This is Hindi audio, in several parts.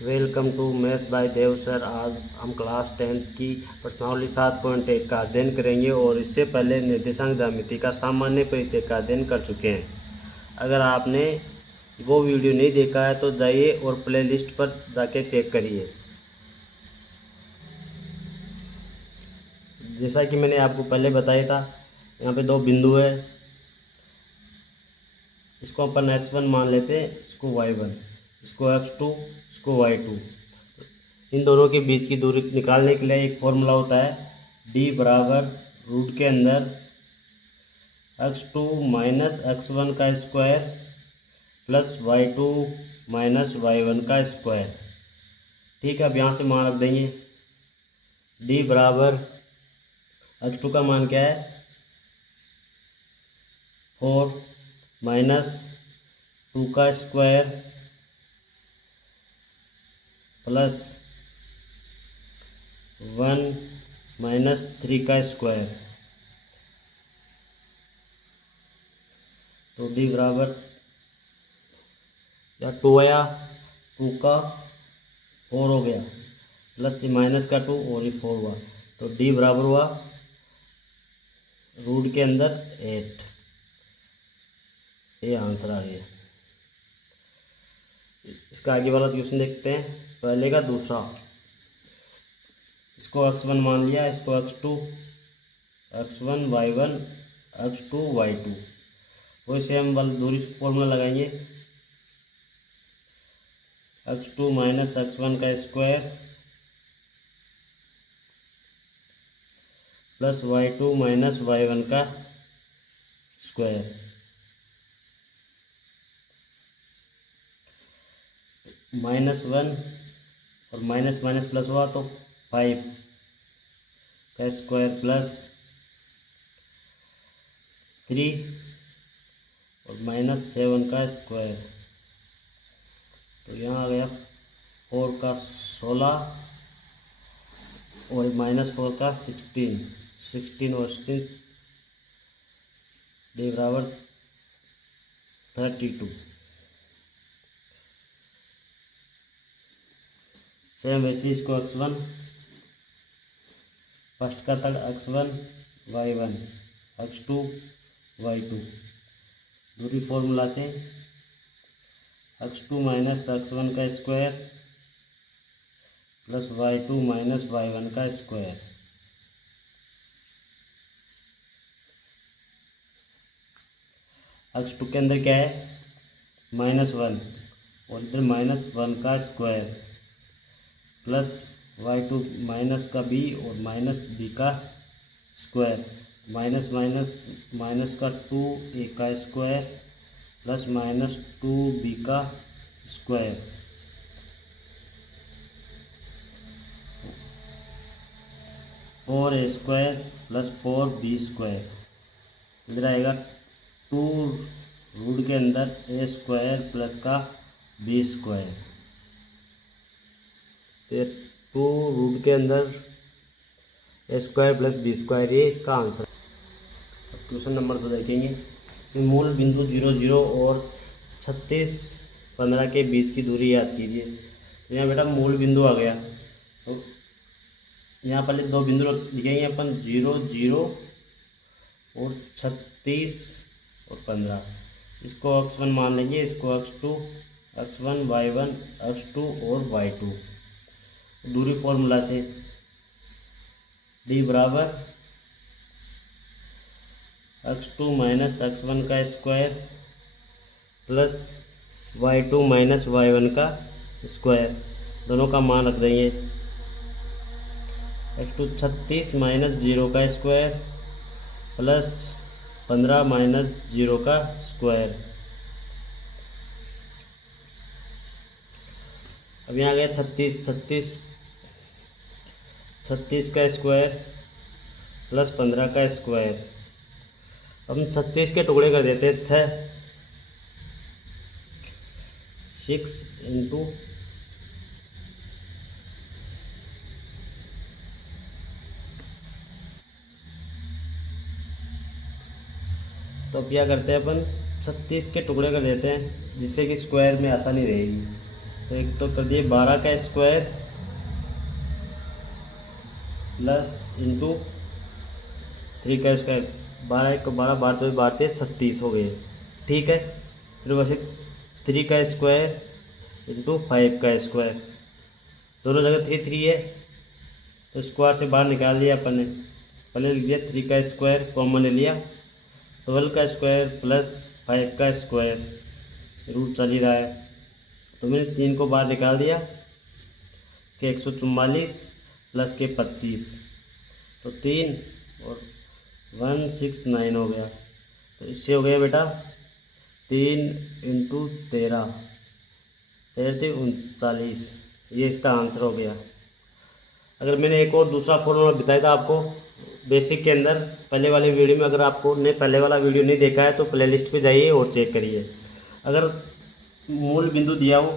Welcome to maths by Dev sir. आज हम क्लास 10th की प्रश्नावली 7.1 का अध्ययन करेंगे और इससे पहले निर्देशांक ज्यामिति का सामान्य परिचय का अध्ययन कर चुके हैं। अगर आपने वो वीडियो नहीं देखा है तो जाइए और प्लेलिस्ट पर जाके चेक करिए। जैसा कि मैंने आपको पहले बताया था, यहाँ पे दो बिंदु है, इसको अपन x1 मान लेते हैं, इसको y1, इसको x2, इसको y2। इन दोनों के बीच की दूरी निकालने के लिए एक फॉर्मूला होता है, d बराबर रूट के अंदर x2 माइनस x1 का square plus y2 minus y1 का स्क्वायर। ठीक है, अब यहाँ से मान रख देंगे। d बराबर x2 का मान क्या है, 4 माइनस 2 का स्क्वायर प्लस 1 माइनस 3 का स्क्वायर। तो d बराबर या 2 आया, 2 का 4 हो गया, प्लस माइनस का 2 और ये 4 हुआ। तो d बराबर हुआ रूट के अंदर 8। ये आंसर आ गया। इसका आगे वाला क्वेश्चन देखते हैं, पहले का दूसरा। इसको x1 मान लिया, इसको x2, x1 y1, x2 y2। वही सेम वाला दूरी फॉर्मूला लगाएंगे, x2 माइनस x1 का square plus y2 minus y1 का स्क्वायर। -1 और माइनस माइनस प्लस हुआ तो 5 का स्क्वायर प्लस 3 और -7 का स्क्वायर। तो यहाँ आ गया 4 का 16 और -4 का 16 और 16 d बराबर 32। सेम वैसे इसको x1 फर्स्ट का तक x1 y1 x2 y2 दूसरी फॉर्मूला से x2 माइनस x1 का square plus y2 minus y1 का स्क्वायर। x2 के अंदर क्या है, -1 और इधर -1 का स्क्वायर प्लस y2 माइनस का b और माइनस b का स्क्वायर, माइनस माइनस माइनस का 2a का स्क्वायर प्लस -2b का square. 4a square plus 4b square. इधर आएगा 2 रूट के अंदर a स्क्वायर प्लस का b स्क्वायर। तो 2 रूट के अंदर ए स्क्वायर प्लस बी स्क्वायर, ये इसका आंसर। अब क्वेश्चन नंबर 2 देखेंगे। मूल बिंदु 0 0 और 36 15 के बीच की दूरी याद कीजिए। तो यहाँ बेटा मूल बिंदु आ गया, तो यहाँ पहले दो बिंदु लिखेंगे अपन, 0 0 और 36 और 15। इसको x1 मान लेंगे, इसको x2, x1 y1 x2 और y2। दूरी फॉर्मूला से d बराबर x2 माइनस x1 का square plus y2 minus y1 का स्क्वायर, दोनों का मान रख देंगे। x2 36 माइनस 0 का स्क्वायर प्लस 15 माइनस 0 का स्क्वायर। अब यहाँ आ गया 36 का स्क्वायर प्लस 15 का स्क्वायर। अब हम 36 के टुकड़े कर देते हैं, 6 इंटू तो अब क्या करते हैं अपन, 36 के टुकड़े कर देते हैं जिससे कि स्क्वायर में आसानी रहेगी। तो एक तो कर दिए 12 का स्क्वायर प्लस इंटू 3 का स्क्वायर, 12 1 को 12, 12 24 12 13 36 हो गए। ठीक है, फिर वैसे 3 का स्क्वायर इंटू 5 का स्क्वायर, दोनों जगह 3 3 है तो स्क्वायर से बाहर निकाल दिया अपन ने। पहले लिख दिया 3 का स्क्वायर, कॉमन ले लिया, 12 का स्क्वायर प्लस 5 का स्क्वायर, रूट चल ही रहा है तो मैंने 3 को बाहर निकाल दिया, इसके 144 प्लस के 25, तो 3 और 169 हो गया। तो इससे हो गया बेटा 3 इंटू 13, 39, ये इसका आंसर हो गया। अगर मैंने एक और दूसरा फॉर्मूला बताया था आपको बेसिक के अंदर पहले वाले वीडियो में, अगर आपको ने पहले वाला वीडियो नहीं देखा है तो प्लेलिस्ट पे जाइए और चेक करिए। अगर मूल बिंदु दिया हो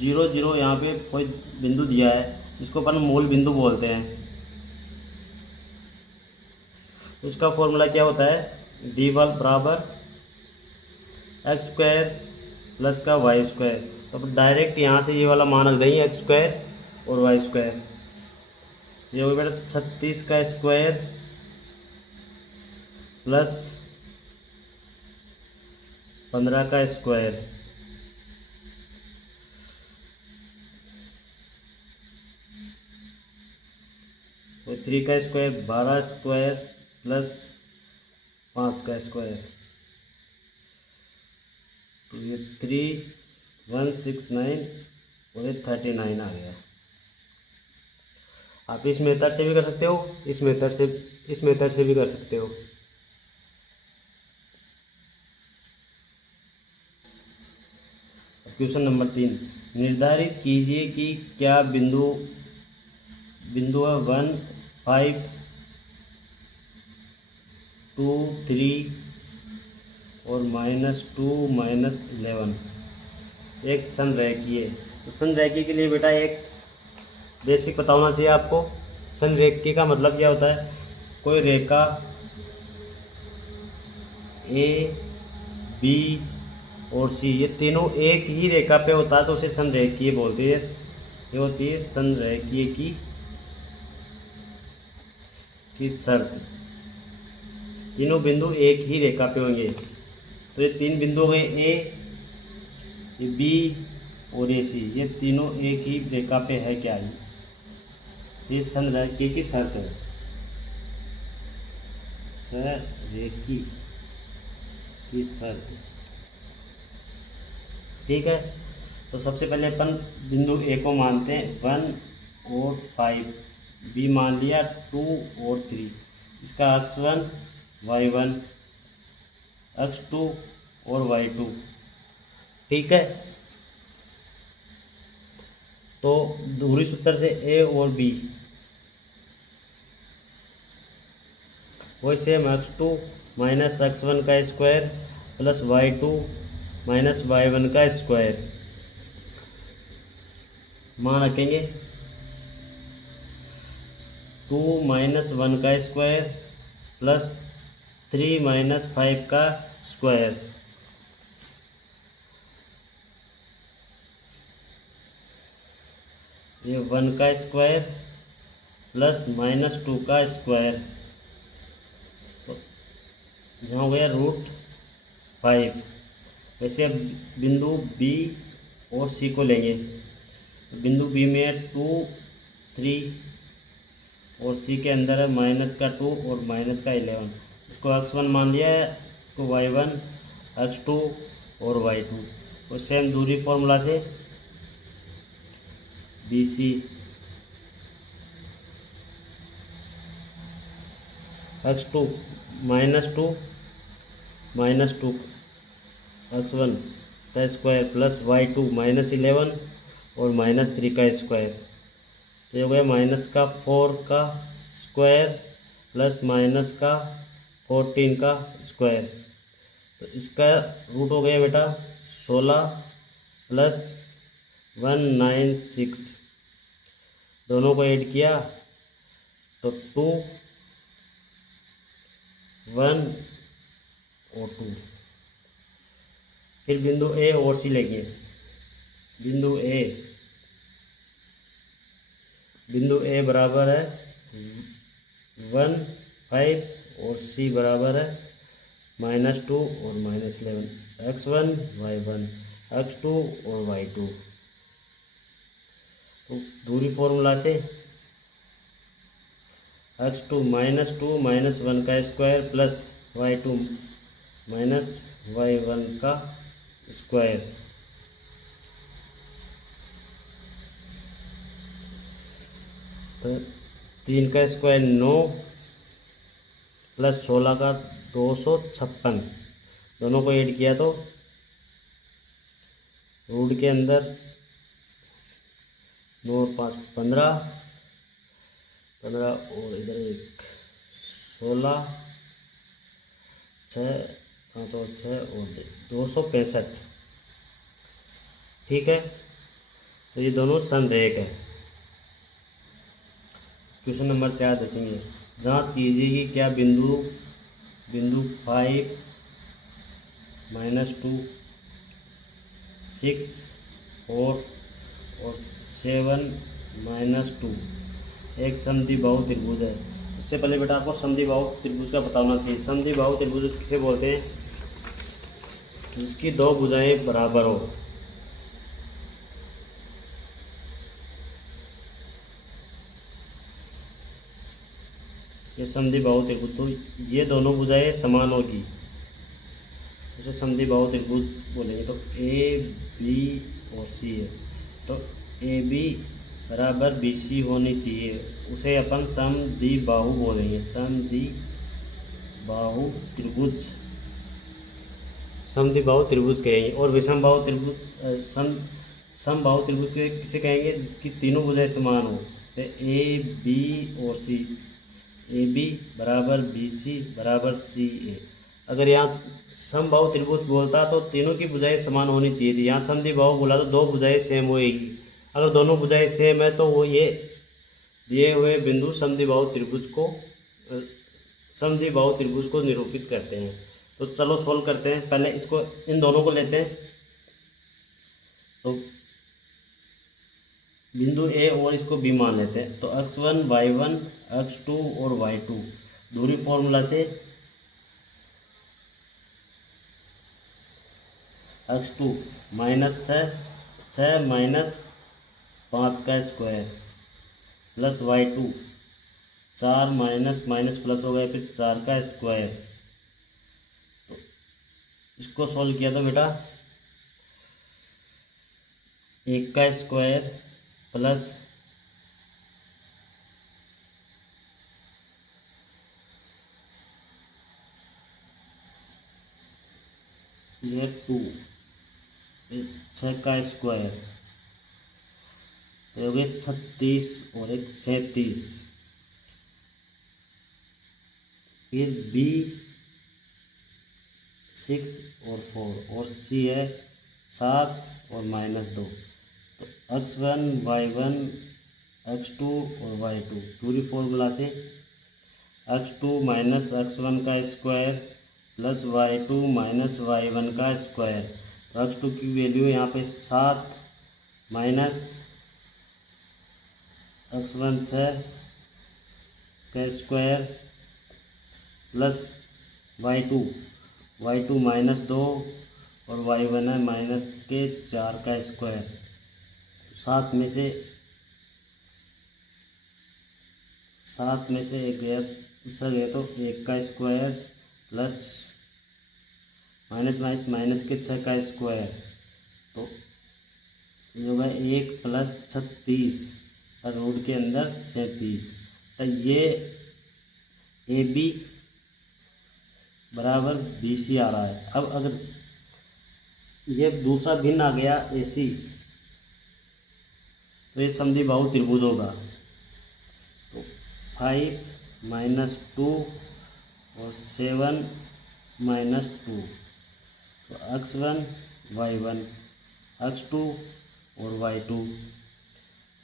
0 0, यहाँ पे कोई बिंदु दिया है जिसको अपन मूल बिंदु बोलते हैं, तो उसका फॉर्मूला क्या होता है, डी वाल बराबर एक्स स्क्वायर प्लस का वाई स्क्वायर। तो अब डायरेक्ट यहाँ से ये वाला मान रख देंगे एक्स स्क्वायर और वाई स्क्वायर, ये हो गया बेटा 36 का स्क्वायर प्लस 15 का स्क्वायर, तो 3 का स्क्वायर 12 स्क्वायर प्लस 5 का स्क्वायर, तो ये 3169 और ये 39 आ गया। आप इस मेथड से भी कर सकते हो, इस मेथड से भी कर सकते हो। क्वेश्चन नंबर 3, निर्धारित कीजिए कि क्या बिंदु है 1 5 2 3 और -2 -11 एक संरेखीय है। तो संरेखीय के लिए बेटा एक बेसिक पता होना चाहिए आपको। संरेखीय का मतलब क्या होता है, कोई रेखा ए बी और सी ये तीनों एक ही रेखा पे होता है तो उसे संरेखीय बोलते हैं। ये होती है संरेखीय की शर्त, तीनों बिंदु एक ही रेखा पे होंगे। तो ये 3 बिंदु हो गए ए, ये बी और ये सी, ये तीनों एक ही रेखा पे है क्या, ये संरेखीय की शर्त है, संरेखीय की शर्त। ठीक है, तो सबसे पहले अपन बिंदु ए को मानते हैं 1 और 5, बी मान लिया 2 और 3, इसका अक्ष 1 y1, अक्ष 2 और y2। ठीक है, तो दूरी सूत्र से ए और बी वही सेम, अक्ष 2 माइनस अक्ष 1 का square plus y2 minus y1 का स्क्वायर, मान रखेंगे 2 माइनस 1 का स्क्वायर प्लस 3 माइनस 5 का स्क्वायर, ये 1 का स्क्वायर प्लस -2 का स्क्वायर, तो यहाँ हो गया √5। वैसे अब बिंदु बी और सी को लेंगे, तो बिंदु बी में है 2 3 और सी के अंदर है -2 और -11, इसको x1 मान लिया है, इसको y1, x2 और y2, तो सेम दूरी फॉर्मूला से बी सी x2 -2 x1 का स्क्वायर प्लस y2 -11 और -3 का स्क्वायर, तो ये हो गया -4 का स्क्वायर प्लस -14 का स्क्वायर, तो इसका रूट हो गया बेटा 16 प्लस 196, दोनों को ऐड किया तो 2 1 और 2। फिर बिंदु ए और सी लेंगे, बिंदु ए बिंदु ए बराबर है 1 5 और सी बराबर है -2 और -11, x1 y1 x2 और y2। तो दूरी फॉर्मूला से x2 -1 का स्क्वायर प्लस y2 -y1 का स्क्वायर, तो 3 का स्क्वायर 9 प्लस 16 का 256, दोनों को ऐड किया तो रूट के अंदर 9 और 5 15 और इधर एक 16 6 5 और 6 और 265। ठीक है, तो ये दोनों समरेख है। क्वेश्चन नंबर 4 देखेंगे। जांच कीजिए कि क्या बिंदु 5 -2 6 4 और 7 -2 एक समद्विबाहु त्रिभुज है। उससे पहले बेटा आपको समद्विबाहु त्रिभुज का पता होना चाहिए। समद्विबाहु त्रिभुज किसे बोलते हैं? जिसकी दो भुजाएं बराबर हो। ये समद्विबाहु त्रिभुज, तो ये दोनों भुजाएं समान होगी, उसे समद्विबाहु त्रिभुज बोलेंगे। तो ए बी और सी है, तो ए बी बराबर बी सी होनी चाहिए, उसे अपन समद्विबाहु बोलेंगे। समद्विबाहु त्रिभुज, समद्विबाहु त्रिभुज कहेंगे। और विषमबाहु त्रिभुज समबाहु त्रिभुज किसे कहेंगे? जिसकी तीनों भुजाएं समान हो। तो ए बी और सी, ए बी बराबर बी सी बराबर सी ए। अगर यहाँ समबाहु त्रिभुज बोलता तो तीनों की भुजाएं समान होनी चाहिए थी। यहाँ समद्विबाहु बोला तो दो भुजाएं सेम होएगी। अगर दोनों भुजाएं सेम है तो वो ये दिए हुए बिंदु समद्विबाहु त्रिभुज को निरूपित करते हैं। तो चलो सोल्व करते हैं। पहले इसको, इन दोनों को लेते हैं। तो बिंदु ए और इसको बी मान लेते हैं। तो x1 y1 x2 और y2 दूरी फॉर्मूला से x2 -6 -5 का square plus y2 4 minus plus हो गया, फिर 4 का स्क्वायर। तो इसको सॉल्व किया तो बेटा 1 का स्क्वायर प्लस ये 2 6 का स्क्वायर, तो हो गया 36 और 1 37। फिर बी 6 और 4 और सी है 7 और -2। तो x1 y1 x2 और y2 दूरी फॉर्मूला से x2 -x1 का स्क्वायर प्लस y2 -y1 का स्क्वायर। तो x2 की वैल्यू यहाँ पे 7 माइनस x1 6 का स्क्वायर प्लस y2 -2 और y1 है -4 का स्क्वायर। 7 में से एक गया तो 1 का स्क्वायर प्लस माइनस के 6 का स्क्वायर। तो ये होगा 1 प्लस 36 और रूट के अंदर 37। तो ये ए बी बराबर बी सी आ रहा है। अब अगर ये दूसरा भिन्न आ गया ए सी, तो ये समद्विबाहु त्रिभुज होगा। तो 5 -2 और 7 -2, तो x1 y1 x2 और y2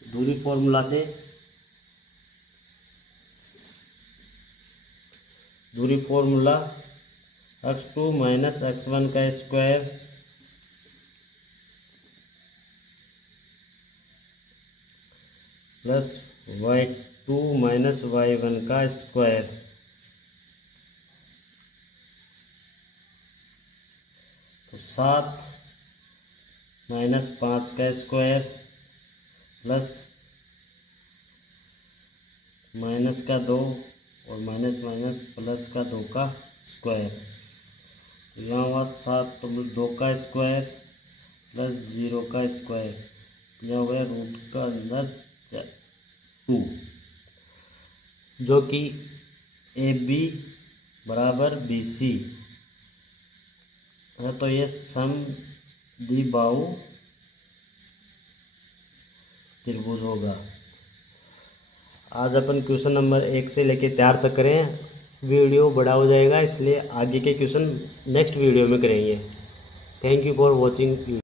दूरी फॉर्मूला से x2 -x1 का square plus y2 minus y1 का स्क्वायर, तो 7 माइनस 5 का स्क्वायर प्लस माइनस का 2 और माइनस माइनस प्लस का 2 का स्क्वायर। यहाँ हुआ 7 तो 2 का स्क्वायर प्लस 0 का स्क्वायर, यह हुआ रूट का अंदर 2, जो कि ए बी बराबर बी सी है, तो ये समद्विबाहु त्रिभुज होगा। आज अपन क्वेश्चन नंबर 1 से लेके 4 तक करें। वीडियो बड़ा हो जाएगा, इसलिए आगे के क्वेश्चन नेक्स्ट वीडियो में करेंगे। Thank you for watching.